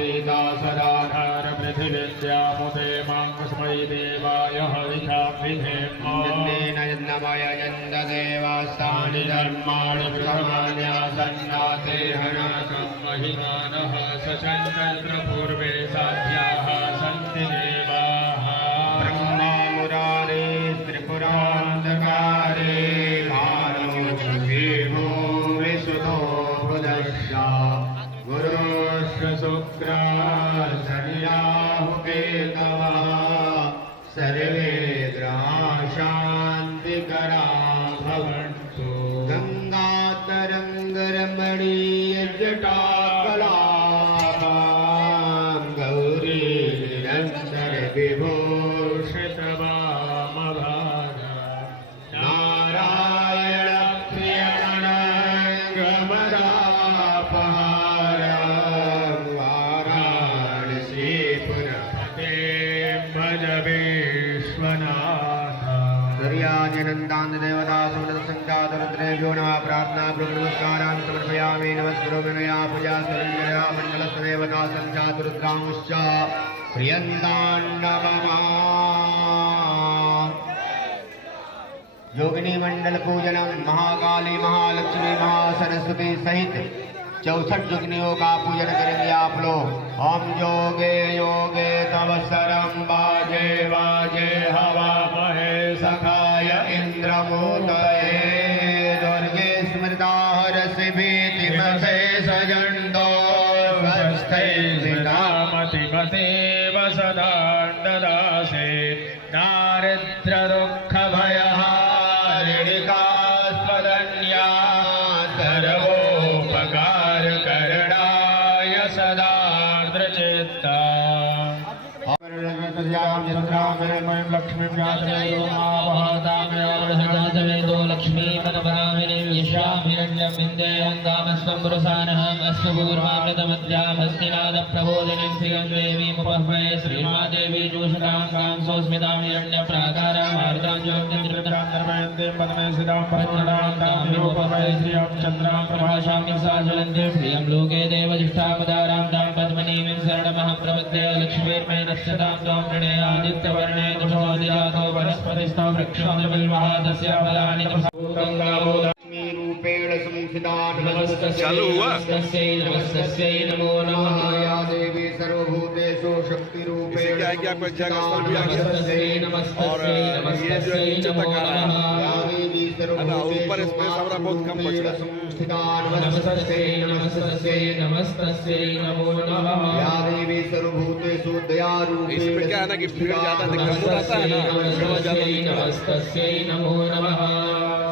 सीता सदाधार पृथिवीद्यामुदे माङ्गस्मै देवाय हविषा विधेम नमय नन्ददेवास्तानि धर्माणि प्रथमान्यासन्नाते हनाकं महिमानः सचन्द्र पूर्वे साध्याः सन्ति देवाः ब्रह्मा मुरारे त्रिपुरान्धकारे भानुदेवो विसुतो बुधश्च गुरुश्च शुक्रा शनिराहुकेतवः सर्वे ग्रहाः शान्तिकरा भवन्तु गङ्गातरङ्गरमणीयजटाकलापां गौरी निरन्तर विभूषितवामभागा नारायणप्रियमनङ्गमदापहारं वाराणसीपुरपते भज विश्वनाथ सूर्याजनन्दान् देवता सुमनसञ्जातरुद्रेभ्यो नमः प्रार्थना नमस्कारान् समर्पयामि नमस्करोमि मया पूजा सुरञ्जया मण्डलस्य देवता सञ्जातरुद्रांश्च प्रियन्तान् नमः योगिनी मंडल पूजनम महाकाली महालक्ष्मी महासरस्वती सहित 64 योगिनियों का पूजन करेंगे आप लोग। हम योगे योगे तव सरम बाजे बाजे हवा महे सखाय इंद्रमोदये दुर्गे स्मृता हरसि भीतिमसे सजन्तो स्वस्थै सितामतिमते वसदान्ददासे दारिद्र दुःख भयहारिणिका स्वदन्या सर्वोपकार करणाय सदार्द्रचित्ता लक्ष्मीं लक्ष्मी मनभामिनीं यशामिरण्यं विन्देयङ्गामस्वं अश्वपूर्वामृतमद्यां हस्तिनादप्रबोधिनीं श्रियं देवीमुपह्वये श्रीमादेवी जोषकां सोऽस्मितां हिरण्यप्राकारां मार्तां ज्योतिन्द्रवित्रां निर्वयन्तीं पद्मसितां पद्मनान्तां निरूपह्वये श्रियं चन्द्रां प्रभासां सा ज्वलन्तीं श्रियं लोके देवजिष्ठापदारां तां पद्मनीमीं शरणमहं प्रपद्ये लक्ष्मीर्मे नश्यतां त्वां प्रणये आदित्यवर्णे दशोऽधिजातो वनस्पतिस्थो वृक्षो बिल्वः तस्य फलानि लक्ष्मी रूपेण संस्थिता नमस्तस्यै नमस्तस्यै नमो नमः या देवी सर्वभूतेषु शक्ति रूपेण नमस्तस्यै नमस्तस्यै नमस्तस्यै नमो नमः या देवी सर्वभूतेषु संस्थिता नमस्तस्यै नमस्तस्यै नमस्तस्यै नमो नमः या देवी सर्वभूतेषु दयारूपेण इसमें क्या है ना कि भीड़ ज्यादा दिखता है ना, नमस्तस्यै नमो नमः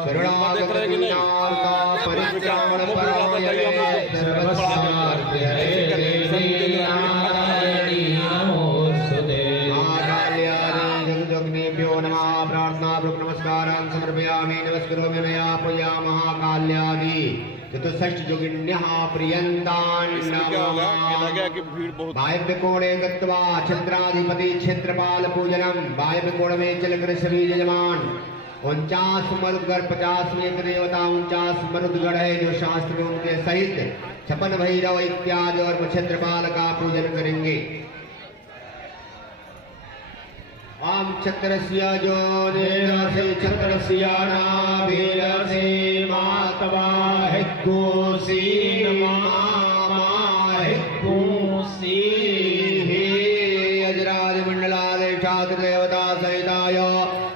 शरणागतविनार्ता परित्राणपरायणे सर्वस्यार्थे देवी नारायणी नमोस्तुते महाकाल्याय जगजग्नेभ्यो नमः प्रार्थना नमस्कारान् समर्पयामि नमस्करोमि मया पूजा महाकाल्यादि चतुष्षष्टि योगिन्यः प्रियन्तान् वायव्यकोणे गत्वा छत्राधिपति क्षेत्रपाल पूजनम वायव्यकोण में चलकर सभी यजमान 49 मरुदगढ़ 50 में एक देवता 49 मरुदगढ़ है जो शास्त्रों के सहित 56 भैरव इत्यादि और क्षेत्रपाल का पूजन करेंगे। आम छत्रस्य जो देवसे छत्रस्य नाभिरसे मातवा हिक्कोसी मामा हिक्कोसी हे अजराज मंडलादेशाद देवता सहिताय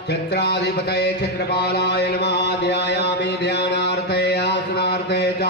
छत्राधिपतये क्षेत्रपालाय नमः ध्यायामि ध्यानार्थे आसनार्थे च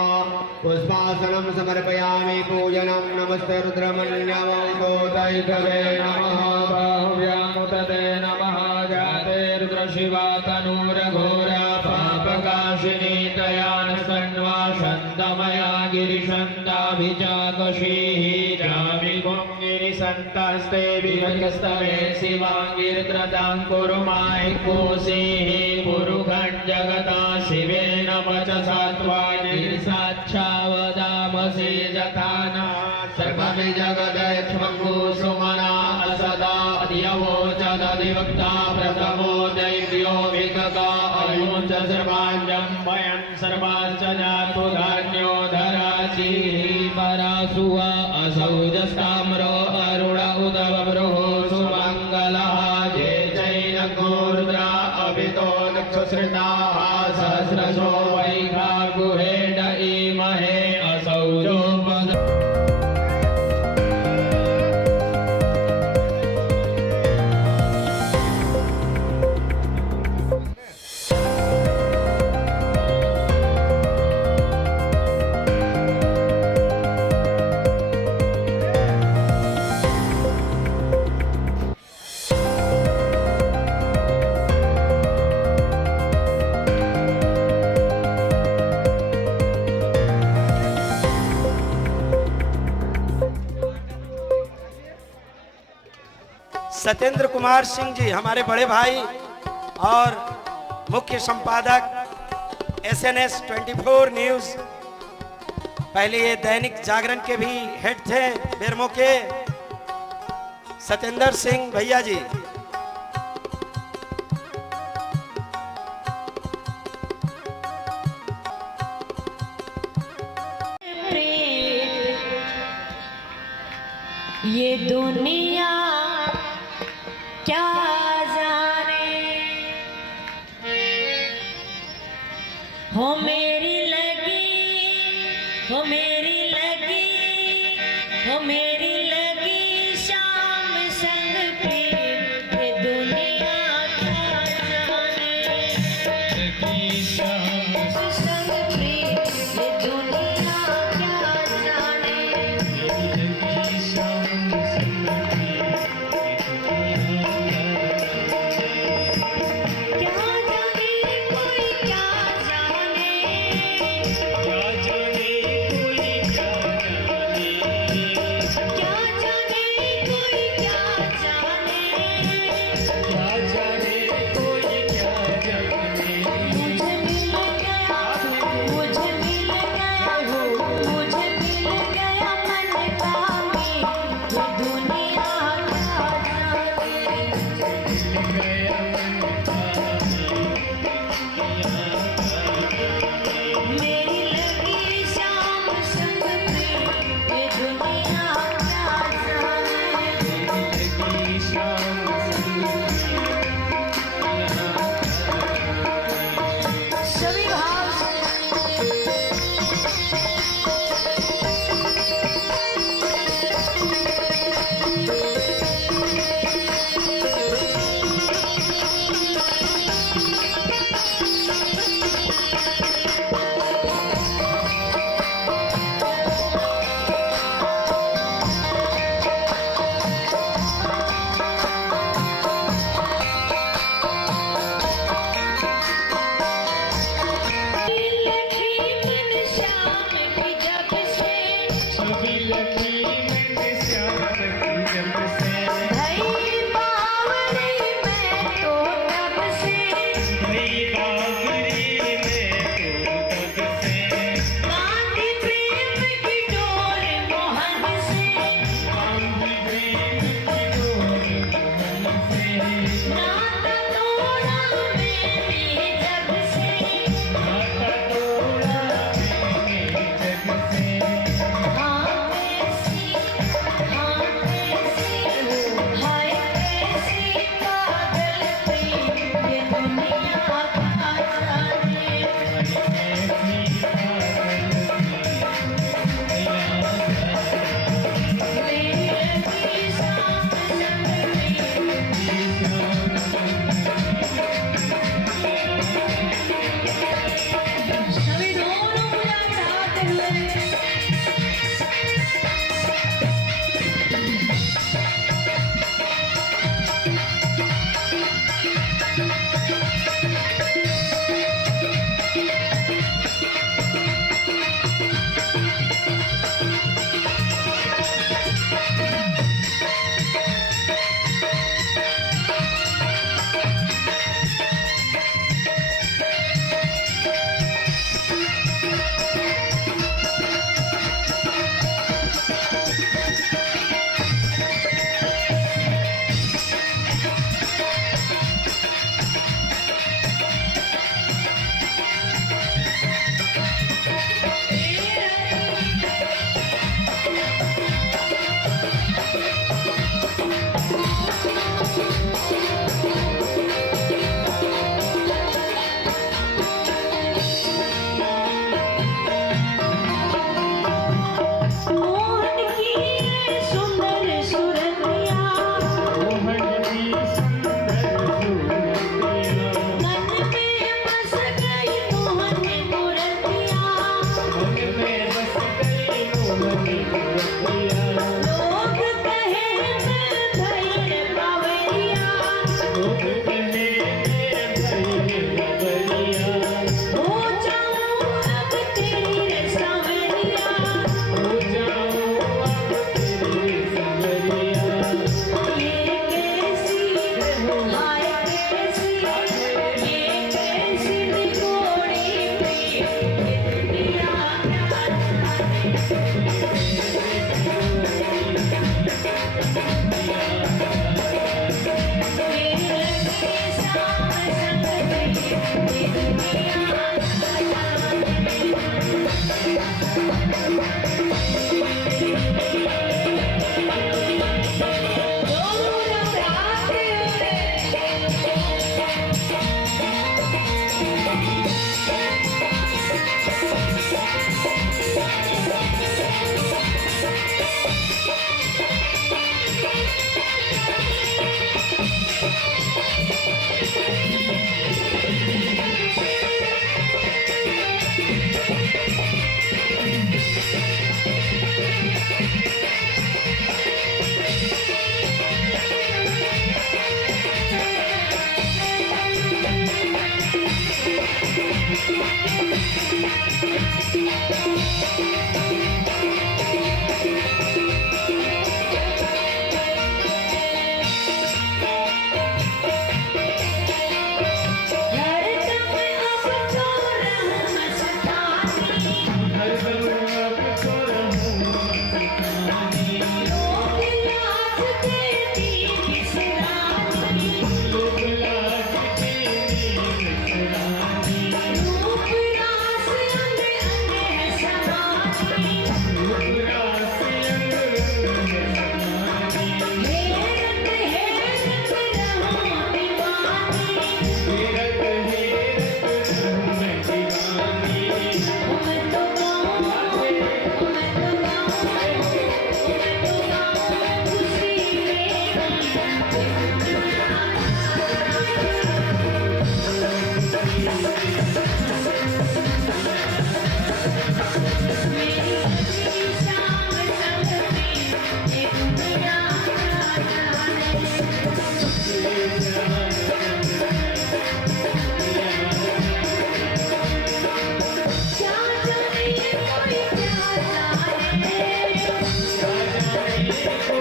पुष्पासनं समर्पयामि पूजनं नमस्ते रुद्रमण्यवतोदैकवे नमः बाहुव्यामुतते नमः जाते रुद्रशिवा तनूरघोरा पापकाशिनी तयानस्कन्वा शन्तमया गिरिशन्ताभिचाकशीः जामिगुङ्गिरिसन्तस्ते विगतस्तवे शिवाङ्गिर्त्रतां कुरुमाहि कोशीः पुरुखण्जगता शिवेन वचसा त्वानिर्साक्षावदामसि जथाना सर्वमि जगदक्षमङ्गो सुमना असदा अधियवोचदधिवक्ता प्रथमो दैव्यो विगता अयोच सर्वाञ्जं वयं सर्वाश्च जातु धान्यो धराचिः परासुवा असौ जस्ता ताम्रो अरुण उदवरो सुमङ्गलः जे चैन गोरुद्रा अभितो दक्षश्रिताः सहस्रशो वैखा गुहेड इमहे असौजो पद सत्येंद्र कुमार सिंह जी हमारे बड़े भाई और मुख्य संपादक SNS 24 न्यूज, पहले ये दैनिक जागरण के भी हेड थे बेरमो के, सत्येंद्र सिंह भैया जी। ये दुनिया क्या जाने, हो मेरी लगी, हो मेरी लगी, हो मेरी लगी शाम संग प्रीत, ये दुनिया क्या जाने, लगी शाम संग प्रीत, ये दुनिया क्या जाने, लगी शाम संग प्रीत, ये दुनिया क्या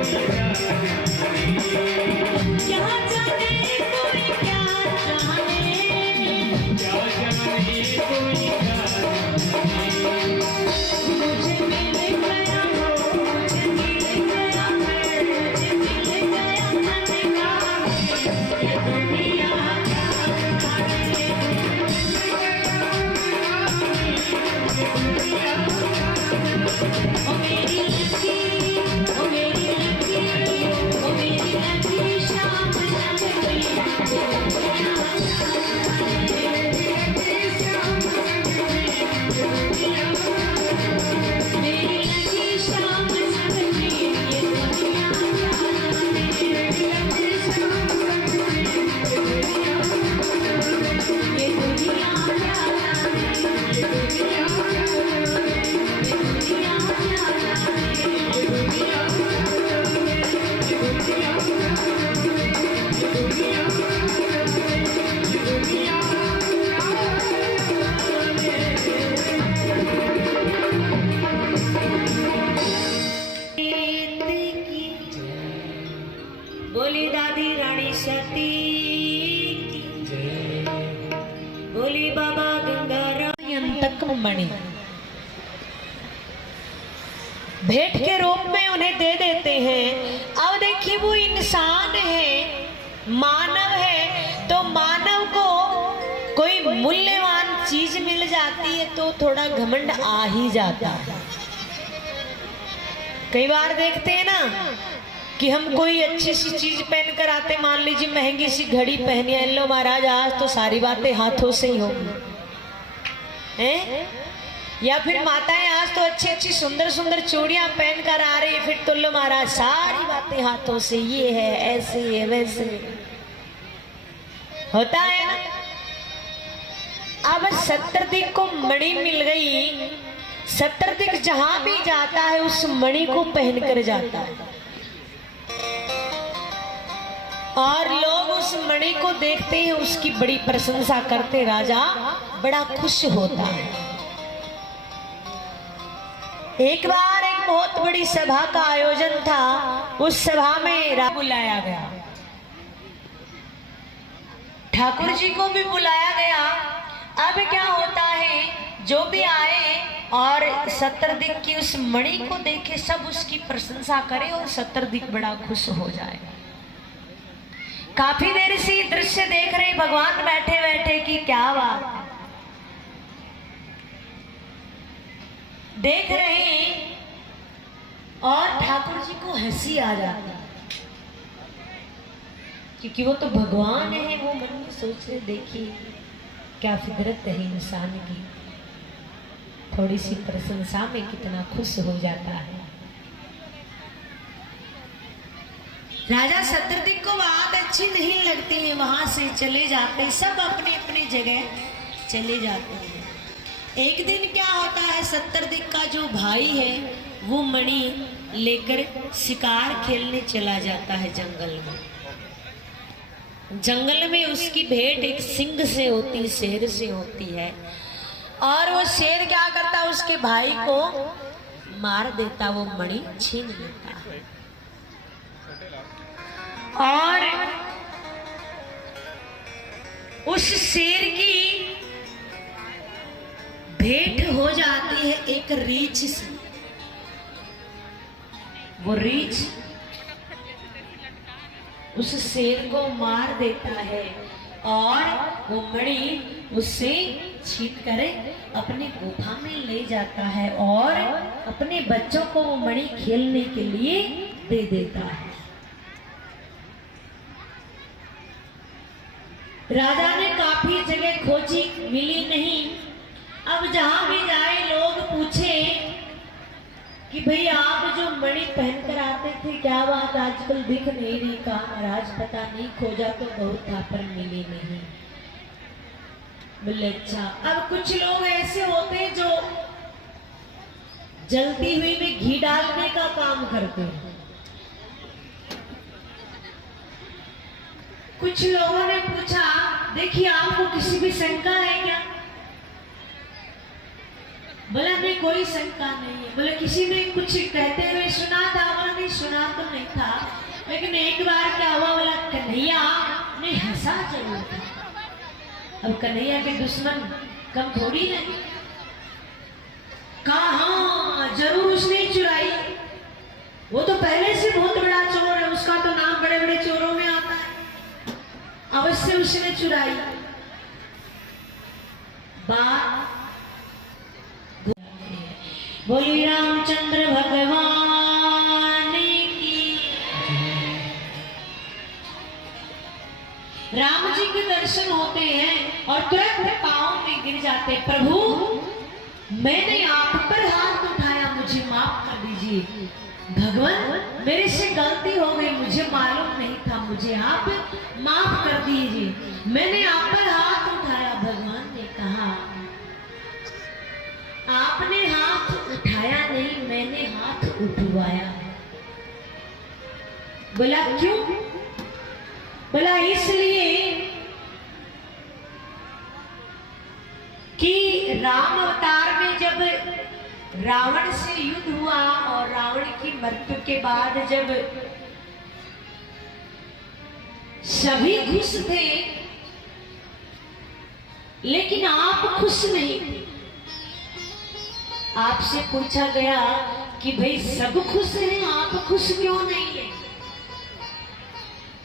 क्या जाने कोई क्या जाने, मुझे मिल गया हो, मुझे मिल गया मैं, मुझे मिल गया मन का ये दुनिया क्या जाने। ओ मेरी लकी, ओ मेरी लकी, ओ मेरी लकी शाम लगती, ये दुनिया मेरी लकी शाम लगती, ये दुनिया ये दुनिया बोली दादी रानी सती की जय, बोली बाबा गंगाराम तक मणि भेंट के रूप में उन्हें दे देते हैं। अब देखिए वो इंसान है, मानव है, तो मानव को कोई मूल्यवान चीज मिल जाती है तो थोड़ा घमंड आ ही जाता है। कई बार देखते हैं ना कि हम कोई अच्छी सी चीज पहन कर आते, मान लीजिए महंगी सी घड़ी पहनी है, लो महाराज आज तो सारी बातें हाथों से ही होंगी, हैं? या फिर माताएं आज तो अच्छी अच्छी सुंदर सुंदर चूड़ियां पहन कर आ रही है, फिर तो लो महाराज सारी बातें हाथों से, ये है ऐसे है वैसे होता है ना। अब सत्रदिक को मणि मिल गई, सत्रदिक जहां भी जाता है उस मणि को पहन कर जाता है और लोग उस मणि को देखते हैं, उसकी बड़ी प्रशंसा करते, राजा बड़ा खुश होता है। एक बार एक बहुत बड़ी सभा का आयोजन था, उस सभा में बुलाया गया, ठाकुर जी को भी बुलाया गया। अब क्या होता है, जो भी आए और सत्रदिक की उस मणि को देखे, सब उसकी प्रशंसा करे और सत्रदिक बड़ा खुश हो जाए। काफी देर से ये दृश्य देख रहे भगवान बैठे बैठे कि क्या बात है, देख रहे हैं और ठाकुर जी को हंसी आ जाती है, क्योंकि वो तो भगवान है। वो मन में सोच रहे, देखिए क्या फितरत है इंसान की, थोड़ी सी प्रशंसा में कितना खुश हो जाता है। राजा सत्रदिक को बात अच्छी नहीं लगती है, वहां से चले जाते, सब अपनी अपनी जगह चले जाते हैं। एक दिन क्या होता है, सत्रदिक का जो भाई है वो मणि लेकर शिकार खेलने चला जाता है जंगल में। जंगल में उसकी भेंट एक सिंह से होती, शेर से होती है, और वो शेर क्या करता, उसके भाई को मार देता, वो मणि छीन लेता है और उस शेर की भेंट हो जाती है एक रीछ से। वो रीछ उस शेर को मार देता है और वो मणि उससे छीन कर अपने गुफा में ले जाता है और अपने बच्चों को वो मणि खेलने के लिए दे देता है। राजा ने काफी जगह खोजी, मिली नहीं। अब जहां भी जाए लोग पूछे कि भाई आप जो मणि पहनकर आते थे, क्या बात आजकल दिख नहीं रही, कहा महाराज पता नहीं, खोजा तो बहुत था पर मिली नहीं। बोले अच्छा। अब कुछ लोग ऐसे होते हैं जो जलती हुई में घी डालने का काम करते हैं। कुछ लोगों ने पूछा, देखिए आपको किसी भी शंका है क्या? बोला नहीं, कोई शंका नहीं है। बोले किसी ने कुछ कहते हुए सुना था? बोला नहीं, सुना तो नहीं था। लेकिन एक बार क्या हुआ, बोला कन्हैया ने हंसा जरूर था। अब कन्हैया के दुश्मन कम थोड़ी नहीं। कहा हाँ जरूर उसने चुराई, वो तो पहले से बहुत बड़ा चोर है, उसका तो नाम बड़े बड़े चोरों में आता है, अवश्य उसने चुराई। बात बोली रामचंद्र भगवान की। राम जी के दर्शन होते हैं और तुरंत पांव में गिर जाते, प्रभु मैंने आप पर हाथ उठाया, मुझे माफ कर दीजिए। भगवान मेरे से गलती हो गई, मुझे मालूम नहीं था, मुझे आप माफ कर दीजिए, मैंने आप पर हाथ उठाया। भगवान ने कहा आपने हाथ उठाया नहीं, मैंने हाथ उठवाया। बोला क्यों? बोला इसलिए कि राम अवतार में जब रावण से युद्ध हुआ और रावण की मृत्यु के बाद जब सभी खुश थे लेकिन आप खुश नहीं थे। आपसे पूछा गया कि भाई सब खुश हैं, आप खुश क्यों नहीं है?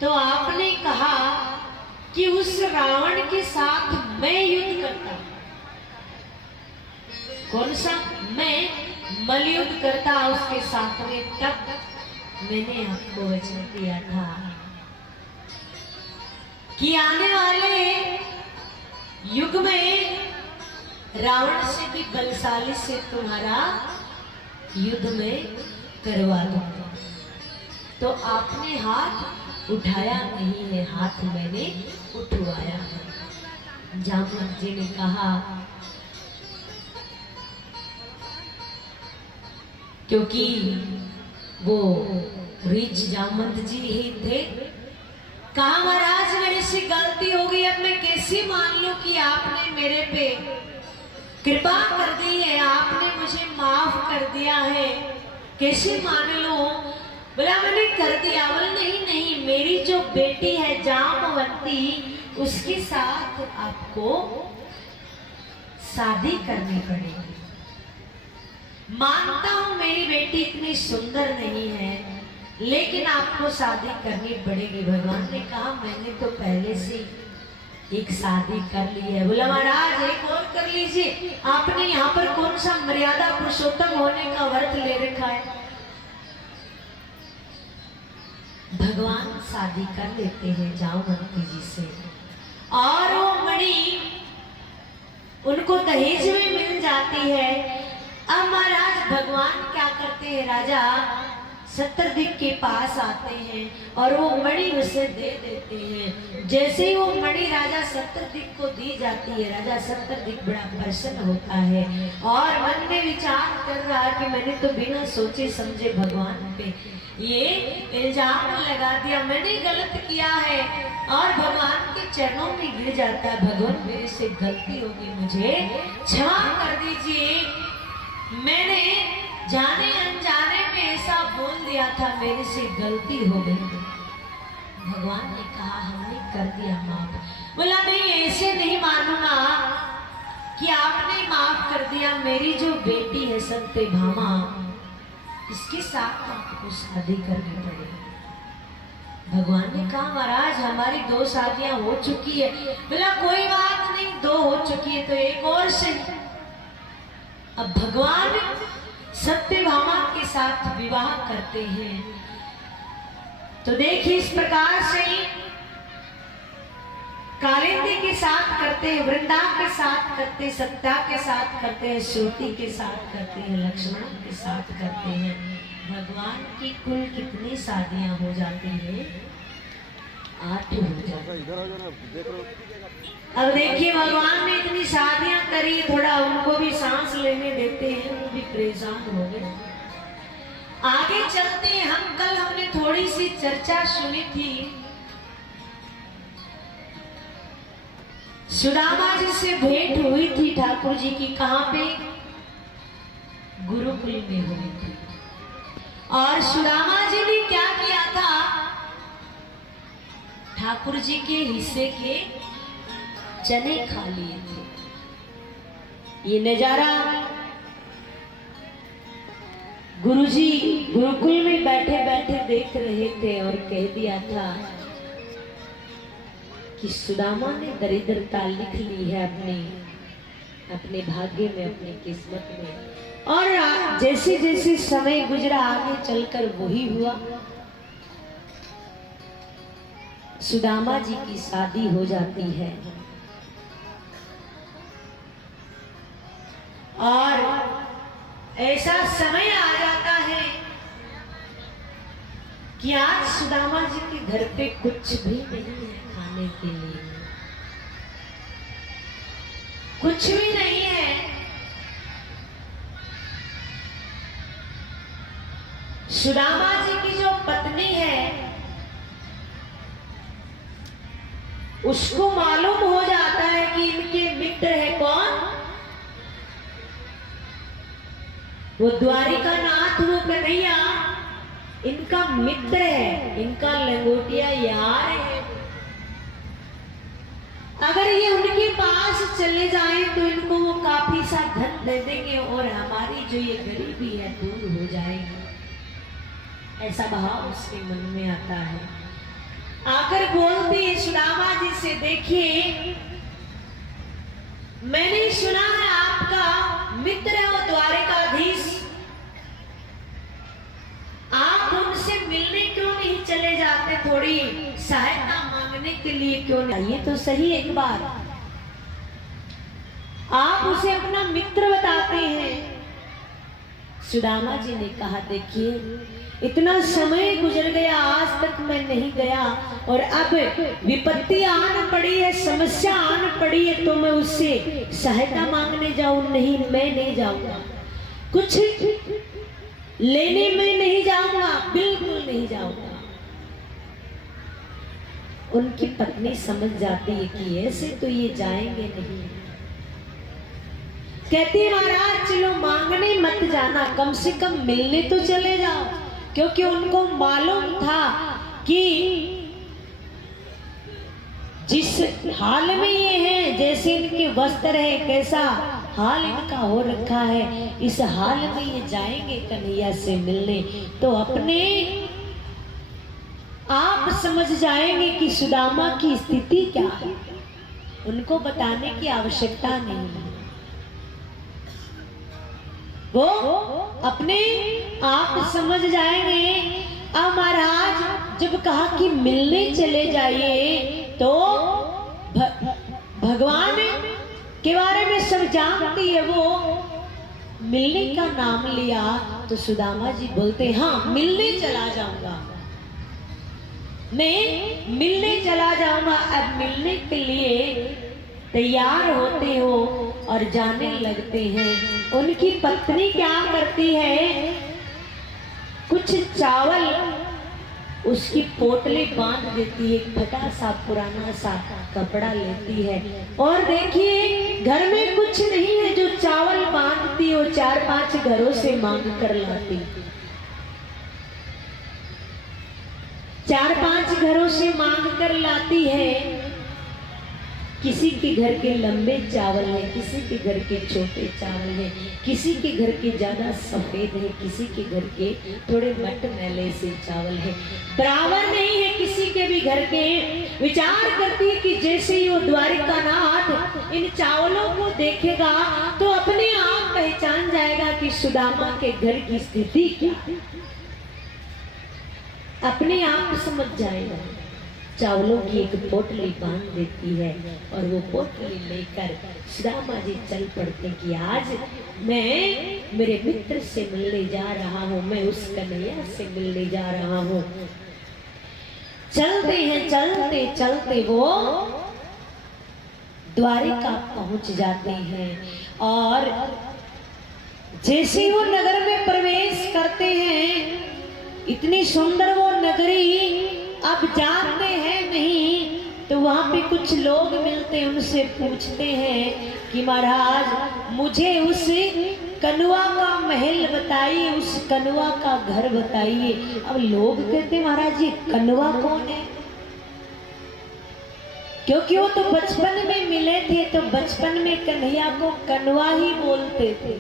तो आपने कहा कि उस रावण के साथ मैं युद्ध करता। कौन सा? मैं मलयुद्ध करता उसके साथ में, तब मैंने आपको वचन दिया था कि आने वाले युग में रावण से भी बलशाली से तुम्हारा युद्ध में करवा दूंगा। तो आपने हाथ उठाया नहीं है, हाथ मैंने उठवाया है। जामवंत जी ने कहा क्योंकि वो ऋच जामवंत जी ही थे। कहा महाराज मेरे से गलती हो गई, अब मैं कैसे मान लूं कि आपने मेरे पे कृपा कर दी है, आपने मुझे माफ कर दिया है, कैसे मान लूं? बोला मैंने कर दिया। बोला नहीं नहीं, मेरी जो बेटी है जामवंती उसके साथ आपको शादी करनी पड़ेगी। मानता हूं मेरी बेटी इतनी सुंदर नहीं है, लेकिन आपको शादी करनी पड़ेगी। भगवान ने कहा मैंने तो पहले से एक शादी कर ली है। बोला महाराज एक और कर लीजिए, आपने यहाँ पर कौन सा मर्यादा पुरुषोत्तम होने का व्रत ले रखा है? भगवान शादी कर लेते हैं जामवंती जी से और वो मणि उनको दहेज में मिल जाती है। अब महाराज भगवान क्या करते हैं, राजा सत्रदिक के पास आते हैं और वो मणि उसे दे देते हैं। जैसे ही वो मणि राजा सत्रदिक को दी जाती है, राजा सत्रदिक बड़ा प्रसन्न होता है और मन में विचार कर रहा है कि मैंने तो बिना सोचे समझे भगवान पे ये इल्जाम लगा दिया, मैंने गलत किया है। और भगवान के चरणों में गिर जाता है, भगवान मेरे से गलती होगी, मुझे क्षमा कर दीजिए, मैंने जाने अनजाने में ऐसा बोल दिया था, मेरे से गलती हो गई। भगवान ने कहा हमने कर दिया माफ। बोला नहीं ऐसे नहीं मानूंगा कि आपने माफ कर दिया, मेरी जो बेटी है सत्यभामा इसके साथ आपको शादी करनी पड़ेगी। भगवान ने कहा महाराज हमारी 2 शादियां हो चुकी है। बोला कोई बात नहीं, 2 हो चुकी है तो एक और से। अब भगवान सत्यभामा के साथ विवाह करते हैं। तो देखिए इस प्रकार से कालिंदी के साथ करते हैं, वृंदा के साथ करते हैं, सत्या के साथ करते हैं, श्रुति के साथ करते हैं, लक्ष्मण के साथ करते हैं। भगवान की कुल कितनी शादियां हो जाती हैं? 8 हो जाती हैं। अब देखिए भगवान ने इतनी शादियां करी, थोड़ा उनको भी सांस लेने देते हैं, वो भी परेशान हो गए। आगे चलते हैं हम। कल हमने थोड़ी सी चर्चा सुनी थी, सुदामा जी से भेंट हुई थी ठाकुर जी की। कहां पे? गुरुकुल में हुई थी। और सुदामा जी ने क्या किया था, ठाकुर जी के हिस्से के चने खा लिए थे। ये नजारा गुरुजी गुरुकुल में बैठे बैठे देख रहे थे और कह दिया था कि सुदामा ने दरिद्रता लिख ली है अपने भाग्य में, अपनी किस्मत में। और जैसे जैसे समय गुजरा आगे चलकर वही हुआ। सुदामा जी की शादी हो जाती है और ऐसा समय आ जाता है कि आज सुदामा जी के घर पे कुछ भी नहीं है खाने के लिए, कुछ भी नहीं है। सुदामा जी की जो पत्नी है उसको मालूम हो जाता है कि इनके मित्र है कौन, वो द्वारिकानाथ, वो कन्हैया इनका मित्र है, इनका लंगोटिया यार है। अगर ये उनके पास चले जाएं तो इनको वो काफी सा धन दे देंगे और हमारी जो ये गरीबी है दूर हो जाएगी। ऐसा भाव उसके मन में आता है। आकर बोलती है सुदामा जी से, देखिए मैंने सुना है आपका मित्र है वो द्वारिकाधीश, आप उनसे मिलने क्यों नहीं चले जाते, थोड़ी सहायता मांगने के लिए क्यों नहीं? ये तो सही एक बार, आप उसे अपना मित्र बताते हैं। सुदामा जी ने कहा, देखिए इतना समय गुजर गया, आज तक मैं नहीं गया और अब विपत्ति आन पड़ी है, समस्या आन पड़ी है तो मैं उससे सहायता मांगने जाऊं? नहीं, मैं नहीं जाऊंगा, कुछ लेने में नहीं जाऊंगा, बिल्कुल नहीं जाऊंगा। उनकी पत्नी समझ जाती है कि ऐसे तो ये जाएंगे नहीं। कहती महाराज चलो मांगने मत जाना, कम से कम मिलने तो चले जाओ, क्योंकि उनको मालूम था कि जिस हाल में ये हैं, जैसे इनके वस्त्र है, कैसा हाल इनका हो रखा है, इस हाल में ये जाएंगे कन्हैया से मिलने तो अपने आप समझ जाएंगे कि सुदामा की स्थिति क्या है। उनको बताने की आवश्यकता नहीं है, वो अपने आप समझ जाएंगे। अब महाराज जब कहा कि मिलने चले जाइए तो भगवान के बारे में सब जानती है, वो मिलने का नाम लिया तो सुदामा जी बोलते हाँ मिलने चला जाऊंगा, मैं मिलने चला जाऊंगा। अब मिलने के लिए तैयार होते हो और जाने लगते हैं। उनकी पत्नी क्या करती है, कुछ चावल उसकी पोटली बांध देती है, फटा सा पुराना सा कपड़ा लेती है और देखिए घर में कुछ नहीं है, जो चावल बांधती हो 4-5 घरों से मांग कर लाती, 4-5 घरों से मांग कर लाती है। किसी के घर के लंबे चावल है, किसी के घर के छोटे चावल है, किसी के घर के ज्यादा सफेद है, किसी के घर के थोड़े मटमैले से चावल है, बराबर नहीं है किसी के भी घर के। विचार करती है कि जैसे ही वो द्वारिकानाथ इन चावलों को देखेगा तो अपने आप पहचान जाएगा कि सुदामा के घर की स्थिति क्या है, अपने आप समझ जाएगा। चावलों की एक पोटली बांध देती है और वो पोटली लेकर सुदामा जी चल पड़ते कि आज मैं मेरे मित्र से मिलने जा रहा हूँ, मैं उस कन्हैया से मिलने जा रहा हूँ। चलते हैं, चलते चलते वो द्वारिका पहुंच जाते हैं और जैसे वो नगर में प्रवेश करते हैं, इतनी सुंदर वो नगरी, अब जानते हैं नहीं तो वहां पे कुछ लोग मिलते हैं, उनसे पूछते हैं कि महाराज मुझे उस कनुआ का महल बताइए, उस कनुआ का घर बताइए। अब लोग कहते महाराज ये कनुआ कौन है? क्योंकि वो तो बचपन में मिले थे, तो बचपन में कन्हैया को कनवा ही बोलते थे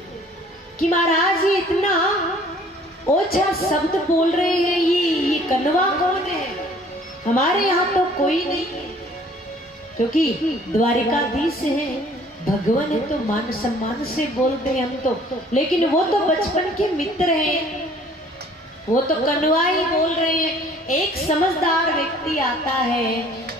कि महाराज ये इतना ओछा शब्द बोल रहे हैं, ये कनवा कौन है? हमारे यहाँ तो कोई नहीं है, क्योंकि द्वारिकाधीश है, भगवान है, तो मान सम्मान से बोलते हैं हम तो। लेकिन वो तो बचपन के मित्र हैं, वो तो कनवा ही बोल रहे हैं। एक समझदार व्यक्ति आता है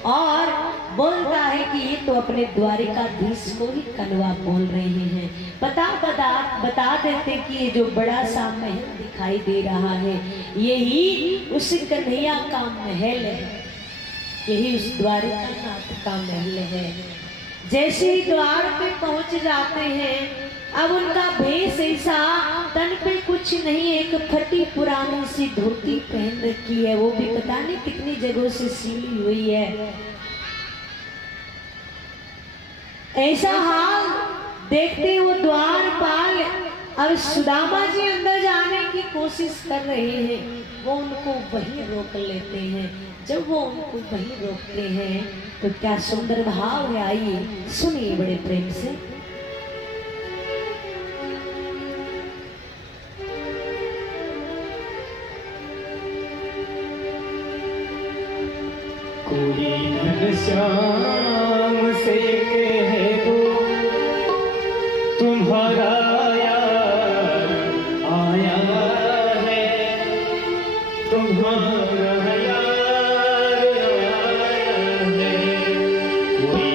और बोलता है कि ये तो अपने द्वारिकाधीश को ही कनवा बोल रहे हैं। बता देते कि ये जो बड़ा सा महल दिखाई दे रहा है, यही उस कन्हैया का महल है, यही उस द्वारिकानाथ का महल है। जैसे ही द्वार पे पहुंच जाते हैं, अब उनका भेष ऐसा, तन पे कुछ नहीं, एक फटी पुरानी सी धोती पहन रखी है, वो भी पता नहीं कितनी जगहों से सिली हुई है। ऐसा हाल देखते वो द्वारपाल अब सुदामा जी अंदर जाने की कोशिश कर रहे हैं, वो उनको वहीं रोक लेते हैं। जब वो उनको वहीं रोकते हैं तो क्या सुंदर भाव है, आइए सुनिए बड़े प्रेम से। कोई घनश्याम से कह दो तुम्हारा यार आया है, तुम्हारा यार आया है। कोई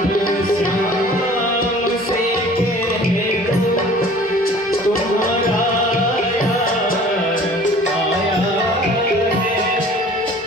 घनश्याम से कह दो तुम्हारा यार आया है, तुम्हारा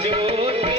ज्योति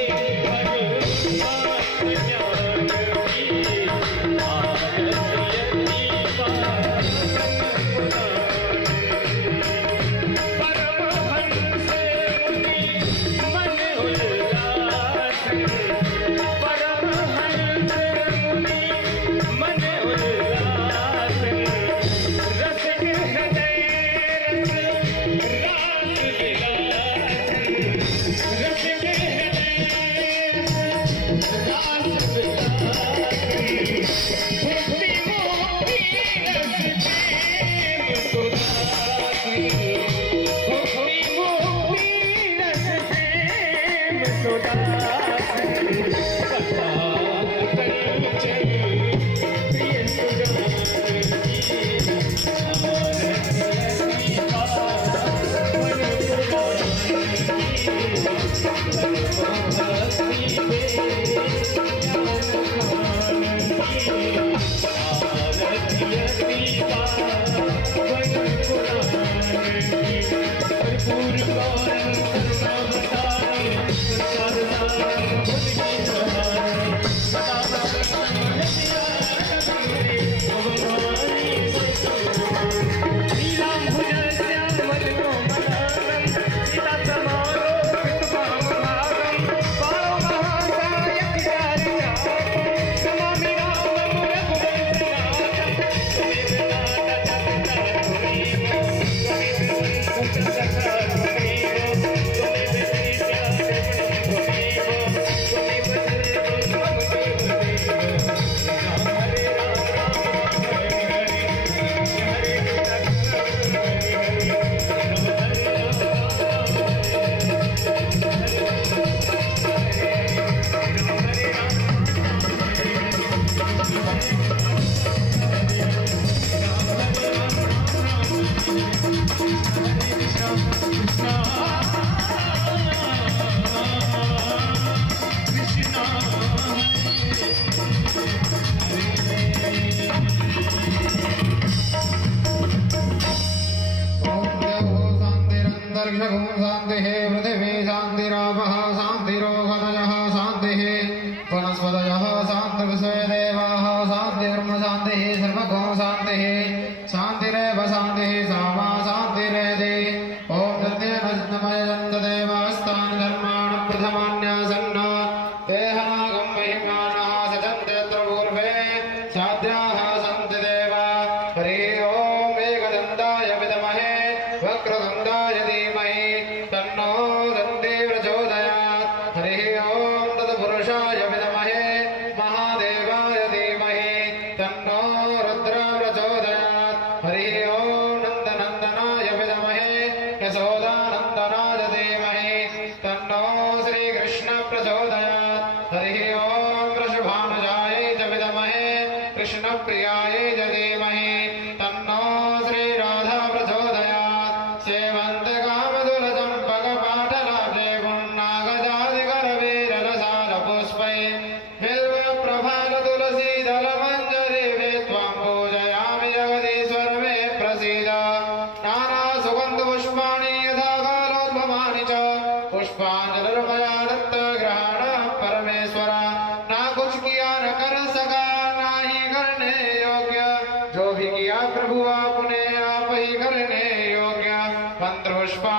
ऋषभं शान्तिः पृथिवी शान्तिरापः शान्तिरोगतयः शान्तिः वनस्पतयः शान्तिर्विश्वे देवाः शान्तिर्म शान्तिः सर्वगो शान्तिः शान्तिरेव शान्तिः सामा शान्तिरेधि ॐ सत्यनमयजन्तदेवास्तानि धर्माणि प्रथमान्यासन्न देहनागं महिमानः सजन्तेऽत्र पूर्वे साध्याः सन्ति देवा हरिः ॐ एकदन्ताय विद्महे वक्रतुण्डाय धीमहि तन्नो दन्ती प्रचोदयात् हरिः ॐ तत्पुरुषाय विद्महे महादेवाय धीमहि तन्नो रुद्रः प्रचोदयात् हरिः ॐ नन्दनन्दनाय विद्महे यशोदानन्दनाय धीमहि तन्नो श्रीकृष्णः प्रचोदयात् हरिः ॐ वृषभानुजायै च विद्महे कृष्णप्रियायै च धीमहि तन्नो श्रीराधा प्रचोदयात् सेवन्तकामधुरचम्पकपाटलाब्जे पुण्णागजादिकरवीररसालपुष्पै बिल्वप्रभालतुलसीदलमञ्जरी त्वां पूजयामि जगदीश्वर मे प्रसीद नानासुगन्धपुष्पाणि यथा कालोद्भवानि च पुष्पाञ्जलिर्मया दत्तग्रहणः परमेश्वर ना कुछ किया न कर सका ना ही करने योग्य जो भी किया प्रभु आपने आप ही करने योग्य मंत्र पुष्पा